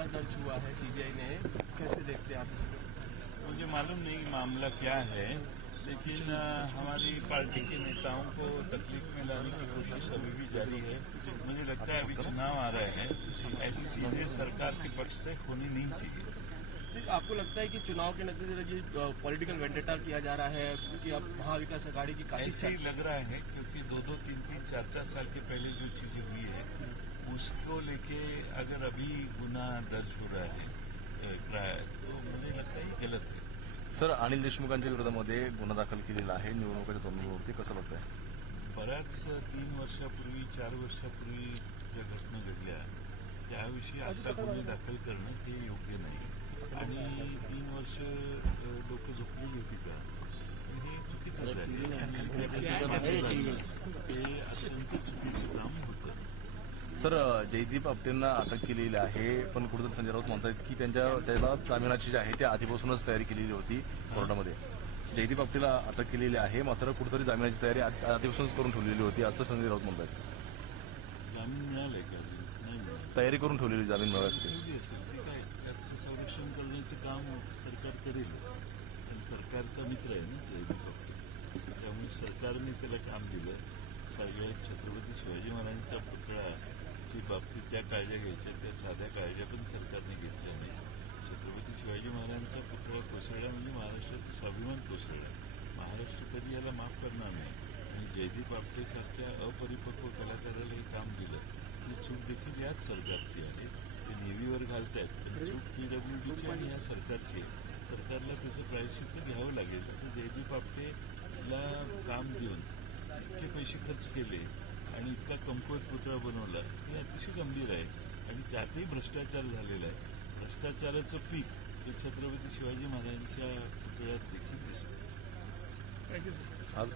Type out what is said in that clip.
मामला दर्ज हुआ है सीबीआई ने, कैसे देखते हैं आप इसको? मुझे मालूम नहीं मामला क्या है, लेकिन हमारी पार्टी के नेताओं को तकलीफ में लाने की कोशिश अभी भी जारी है। मुझे लगता है अभी चुनाव आ रहे हैं, ऐसी चीजें सरकार के पक्ष से होनी नहीं चाहिए। आपको लगता है कि चुनाव के नतीजे पॉलिटिकल वेंडेटा किया जा रहा है, क्योंकि अब महाविकास अघाड़ी की काफी ऐसे ही लग रहा है, क्योंकि 2-2, 3-3, 4-4 साल के पहले जो चीजें हुई है उसको लेके अगर अभी गुना दर्ज हो रहा है तो मुझे लगता है ये गलत है। सर, अनिल देशमुखांच्या विरोधामध्ये गुन्हा दाखल केलेला आहे निवडणुकीच्या तोंडावरती, कसं बघताय? बऱ्याच 3 वर्षापूर्वी 4 वर्षापूर्वी ज्या घटना घडल्या त्याविषयी आता गुन्हे दाखल करणं हे योग्य नाही आणि 3 वर्ष लोक झोपलेली होती का, हे चुकीचं झालं आणि हे अत्यंत चुकीचं काम होतं। सर, जयदीप आपटेंना अटक केलेली आहे, पण कुठेतरी संजय राऊत म्हणतात की त्याला जामिनाची जी आहे ती आधीपासूनच तयारी केलेली होती कोर्टामध्ये। जयदीप आपटेला अटक केलेली आहे, मात्र कुठेतरी जामिनाची तयारी आधीपासूनच करून ठेवलेली होती असं संजय राऊत म्हणतात। जामीन मिळालंय का? नाही, तयारी करून ठेवलेली जामीन मिळवण्यासाठी। काय त्याचं संरक्षण करण्याचं काम सरकार करेलच, पण सरकारचा मित्र आहे ना जयदीप आपटे, त्यामुळे सरकारने त्याला काम दिलं। सगळ्या छत्रपती शिवाजी महाराजांच्या पुतळ्याची बाबतीत ज्या काळज्या घ्यायच्या त्या साध्या काळज्या पण सरकारने घेतल्या नाही। छत्रपती शिवाजी महाराजांचा पुतळा कोसळला म्हणजे महाराष्ट्राचा स्वाभिमान कोसळला। महाराष्ट्र कधी याला माफ करणार नाही आणि जयदीप आपटेसारख्या अपरिपक्व कलाकाराला हे काम दिलं ही चूक देखील याच सरकारची आहे। ते नेव्हीवर घालतायत, पण चूक पीडब्ल्यूडीची आणि या सरकारची आहे। सरकारला त्याचं प्रायश्चित्त घ्यावं लागेल। तर जयदीप आपटेला काम देऊन इतके पैसे खर्च केले आणि इतका कमकुवत पुतळा बनवला हे अतिशय गंभीर आहे आणि त्यातही भ्रष्टाचार झालेला आहे। भ्रष्टाचाराचं पीक हे छत्रपती शिवाजी महाराजांच्या पुतळ्यात देखील दिसतं। आज